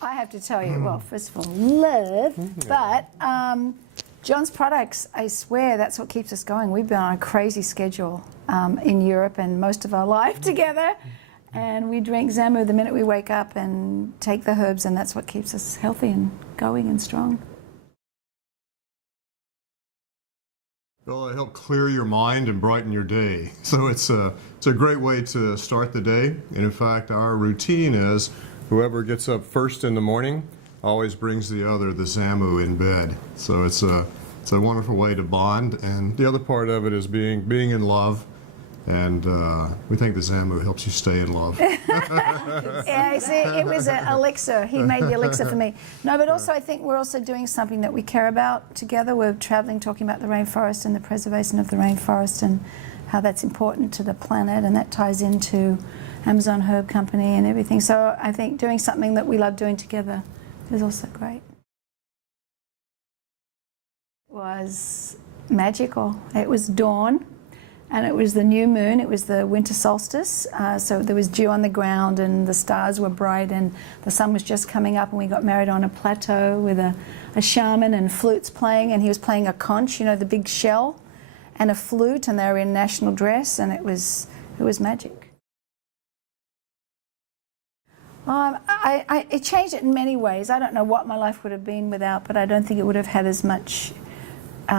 I have to tell you, well, first of all, love, but John's products, I swear, that's what keeps us going. We've been on a crazy schedule in Europe and most of our life together, and we drink Zamu the minute we wake up and take the herbs, and that's what keeps us healthy and going and strong. Well, it helps clear your mind and brighten your day. So it's a great way to start the day. And in fact, our routine is whoever gets up first in the morning always brings the other the Zamu in bed. So it's a wonderful way to bond. And the other part of it is being in love. And we think the Zamu helps you stay in love. Yeah, see, it was an elixir. He made the elixir for me. No, but also I think we're also doing something that we care about together. We're traveling, talking about the rainforest and the preservation of the rainforest and how that's important to the planet, and that ties into Amazon Herb Company and everything. So I think doing something that we love doing together is also great. It was magical. It was dawn. And it was the new moon, it was the winter solstice, so there was dew on the ground and the stars were bright and the sun was just coming up, and we got married on a plateau with a shaman and flutes playing, and he was playing a conch, you know, the big shell, and a flute, and they were in national dress, and it was magic. It changed it in many ways. I don't know what my life would have been without, but I don't think it would have had as much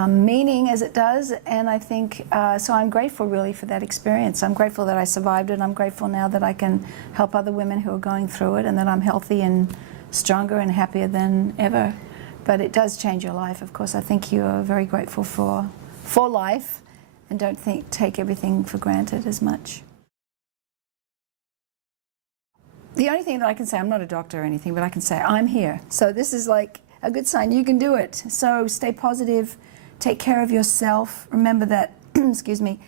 meaning as it does, and I think, so I'm grateful really for that experience. I'm grateful that I survived it. I'm grateful now that I can help other women who are going through it, and that I'm healthy and stronger and happier than ever. But it does change your life, of course. I think you are very grateful for life, and don't take everything for granted as much. The only thing that I can say, I'm not a doctor or anything, but I can say I'm here. So this is like a good sign. You can do it. So stay positive. Take care of yourself. Remember that, excuse me,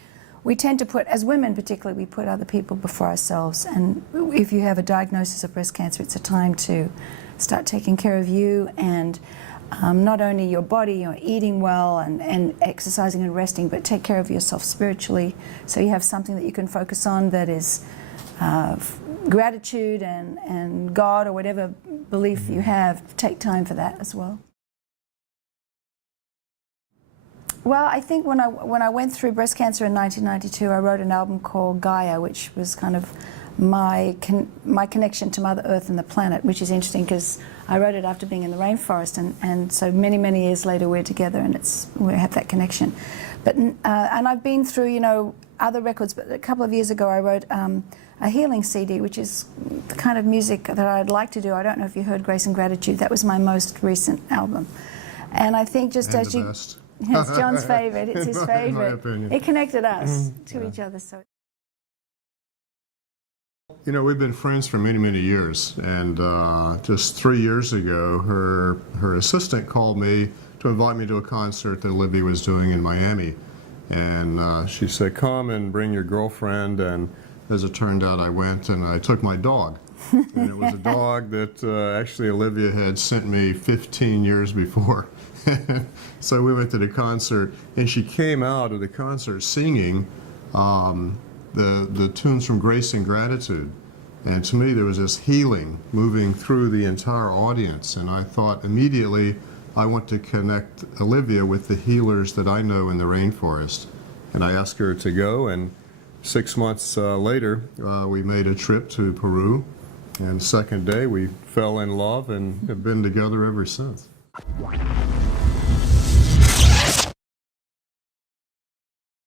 we tend to put, as women particularly, we put other people before ourselves. And if you have a diagnosis of breast cancer, it's a time to start taking care of you and not only your body, you're eating well and exercising and resting, but take care of yourself spiritually so you have something that you can focus on that is gratitude and God or whatever belief you have. Take time for that as well. Well, I think when I went through breast cancer in 1992, I wrote an album called Gaia, which was kind of my connection to Mother Earth and the planet, which is interesting because I wrote it after being in the rainforest, and so many years later we're together, and we have that connection. But and I've been through, you know, other records, but a couple of years ago I wrote a healing CD, which is the kind of music that I'd like to do. I don't know if you heard Grace and Gratitude. That was my most recent album, and I think just And as the you. best. It's John's favorite. It's his favorite. In my opinion. It connected us to each other. So, you know, we've been friends for many years, and just 3 years ago, her assistant called me to invite me to a concert that Olivia was doing in Miami, and she said, "Come and bring your girlfriend." And as it turned out, I went and I took my dog, and it was a dog that actually Olivia had sent me 15 years before. So we went to the concert, and she came out of the concert singing the tunes from Grace and Gratitude. And to me, there was this healing moving through the entire audience. And I thought immediately, I want to connect Olivia with the healers that I know in the rainforest. And I asked her to go, and 6 months later, we made a trip to Peru. And the second day, we fell in love and have been together ever since.